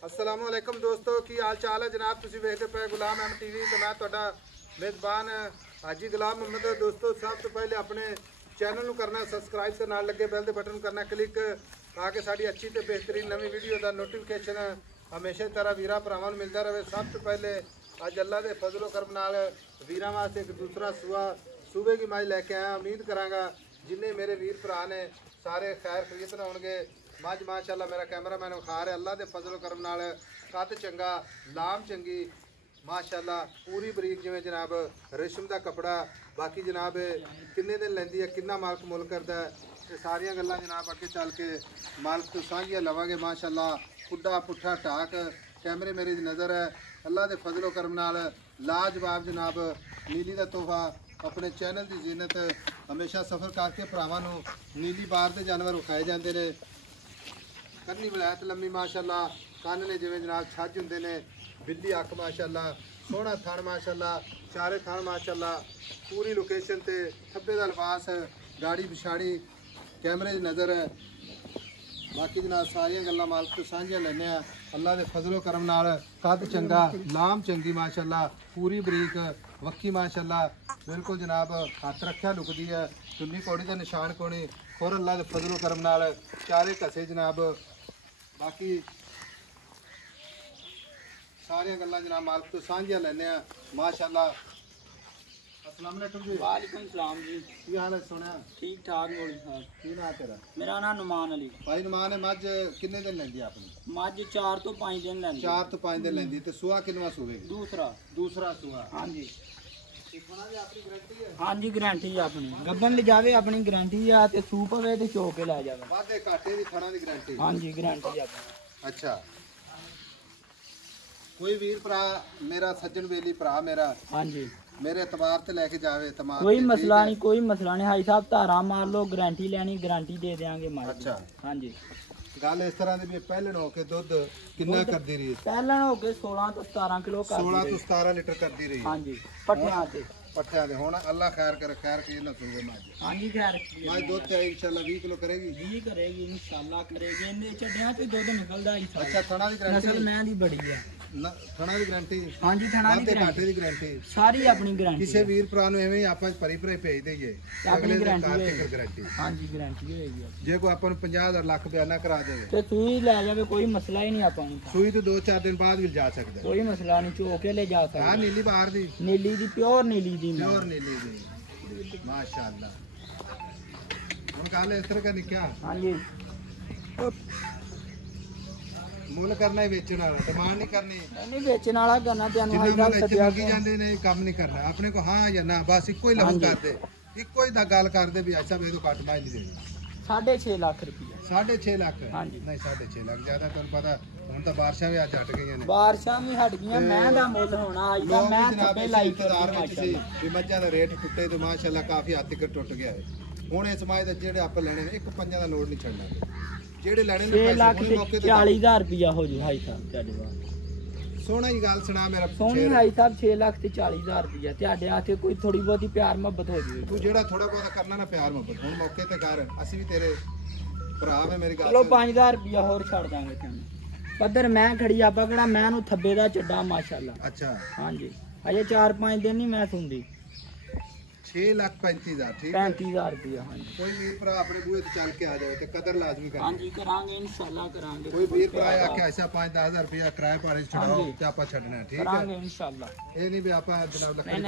अस्सलाम वालेकुम दोस्तों की हाल चाल है जनाब। तुसीं वेखदे पे गुलाम एम टीवी तो मैं तुहाडा मेज़बान हाजी गुलाम मोहम्मद। दोस्तों सब तो पहले अपने चैनल नूं करना सबसक्राइब ते नाल लगे बैल दे बटन करना क्लिक ताकि साडी अच्छी ते बेहतरीन नवी वीडियो दा नोटिफिकेशन हमेशा तरह वीरा भरावां नूं मिलदा रहे। सब तो पहले अज अल्लाह दे फजलो करम नाल वीरां वास्ते एक दूसरा सूबे की मज लैके आया। उम्मीद करांगा जिन्ने मेरे वीर भरा ने सारे खैर खरीत होणगे। मझ माशाअल्लाह मेरा कैमरामैन विखा रहा अल्लाह के फजलो करम नाल कद चंगा लाम चंगी माशाअल्लाह पूरी बरीक जिवें जनाब रेशम का कपड़ा। बाकी जनाब किन्ने दिन लैंदी है किन्ना मालक मुल करता है ये सारिया गल्लां जनाब अगे चल के मालक तो सांझियां लवांगे। माशाअल्लाह खुड्डा पुट्ठा ढाक कैमरे मेरे दी नज़र है अल्लाह के फजलो करम नाल लाजवाब जनाब नीली का तोहफा अपने चैनल की जीनत हमेशा सफ़र करके भरावां नूं नीली बार के जानवर विखाए जाते हैं। करनी वलैत लम्मी माशाअल्लाह कन्न ने जिवें जनाब छज हुंदे ने बिल्ली अख माशाअल्लाह सोहना थण माशाअल्लाह चारे थण माशाअल्लाह पूरी लोकेशन ते थब्बे दा लिबास गाड़ी पिछाड़ी कैमरे की नज़र है। बाकी जनाब सारियां गल्लां मालक तो सांझियां लैने आ अल्लाह के फजलो करम नाल कद चंगा लाम चंगी माशाअल्लाह पूरी बरीक वक्की माशाअल्लाह बिल्कुल जनाब हथ रखिया लुकदी है चुन्नी कौड़ी का निशान कोनी और अल्लाह के फजलो करम नाल चारे कसे जनाब। बाकी सारिया गल्लां जनाब मालक तो सांझियां लैने आ माशाअल्लाह। अस्सलाम वालेकुम जी। वालेकुम सलाम जी। की हाल है सुनिया ठीक ठाक मौलवी साहब। की नाम तेरा? मेरा नाम नुमान अली। भाई नुमान है मझ किन्ने दिन लैंदी अपनी? मझ 4 तो 5 दिन लैंदी। 4 तो 5 दिन लैंदी ते सुआ किन्नवा सूवेगी? दूसरा सुआ। हाँ जी अपनी गारंटी है? हाँ जी गारंटी है अपनी गब्बन ले जावे अपनी गारंटी है ते सू पवे ते चो के लै जावे। वादे घाटे दी थणा दी गारंटी? हाँ जी गारंटी है अपनी। अच्छा कोई वीर भरा मेरा सज्जन बेली भरा मेरा हाँ जी मेरे एतबार ते लेके जावे तमाम कोई मसला नहीं कोई मसला नहीं हाई साहब धारा मार लो गारंटी लेनी गारंटी दे देंगे मार। अच्छा हाँ जी गल इस तरह की पहले हो के दुध कितना करती रही? पहले हो के 16 तो 17 किलो 16 तो 17 लीटर करती रही। हाँ जी पट्ठियां ते पट्ठियां दे हुण अल्लाह खैर करे खैर के ना सूवे मज। हाँ जी खैर मज दुध ते इंशाल्लाह 20 किलो करेगी। 20 करेगी इंशाल्लाह करेगी इन्ने चढ़िया तो दुध निकलदा ही। अच्छा थणा दी गारंटी? नस्ल मैं दी बड़ी है। थणा दी गारंटी? हाँ जी थणा दी घाटे दी गारंटी सारी अपनी गारंटी। किसी वीर भरा नूं एवें आपां परी भरे भेज दईए अगले दिन कार ते गारंटी? हाँ जी गारंटी होएगी। जे कोई आपां नूं 50,000 लाख बयाना करा देवे ते सुई ले जावे कोई मसला ही नहीं आपां नूं। सूई तो 2-4 दिन बाद भी जा सकदा कोई मसला नहीं चो के ले जा सकदा। हां नीली बाहर दी नीली दी प्योर नीली दी प्योर नीली दी माशाअल्लाह। हुण गल इस तरह करनी क्या? हाँ जी मुल करना ही बेचण वाला डिमांड नहीं करनी नहीं बेचण वाला करना तेन जिन्ना मुल इत्थे मंगी जांदे ने काम नहीं करना अपने को हां या ना बस इको ही लहू कर दे इको ही दा गल कर दे भी अच्छा वे तो कट माई नहीं देनी। 6.5 लाख रुपया। 6.5 लाख? हाँ जी नहीं 6.5 लाख ज्यादा तुहानू पता हुण तां बारिशां भी अज हट गईयां ने। बारिशां भी हट गईयां मैं दा मुल होना आज दा मैं थप्पे लाई इंतजार विच सी भी मੱਝਾਂ ਦਾ रेट टुटे तो माशाअल्लाह काफी हद तक टुट गया है। हुण इस माय दे जेड़े आप लेने ने एक पंजां दा लोड नहीं छड़ना जेड़े लेने ने 6 लाख 40,000 रुपया हो जू हाई साहब तेरे बात सोहना ही गल सुना मेरा सोहनी हाई साहब 6 लाख ते 40,000 रुपया तेरे हाथे कोई थोड़ी बहुती प्यार मोहब्बत हो जाए। तू जेड़ा थोड़ा बहुत करना ना प्यार मोहब्बत हुण मौके ते कर ਅਸੀਂ ਵੀ ਤੇਰੇ ਭਰਾ ਵੇ ਮੇਰੀ ਗੱਲ। चलो 5,000 रुपया होर छड़ दांगे तेन पद्धर मैं खड़ी आपा कड़ा मैं नू थब्बे दा चड्डा माशाअल्लाह। अच्छा हाँ जी अजे 4-5 दिन नहीं मैं सुनदी 6,35,000 ठीक 35,000 रुपया। हाँ जी कोई वीर भरा अपने बूहे ते चल के आ जाए ते कदर लाजमी कर। हाँ जी करांगे इंशाल्लाह करांगे। कोई वीर भरा आखे ऐसा 5-10,000 रुपया किराए भाड़े छड़ाओ ते आपा छड़ना ठीक है करांगे इंशाल्लाह। ये नहीं भी आपा जनाब लकड़ी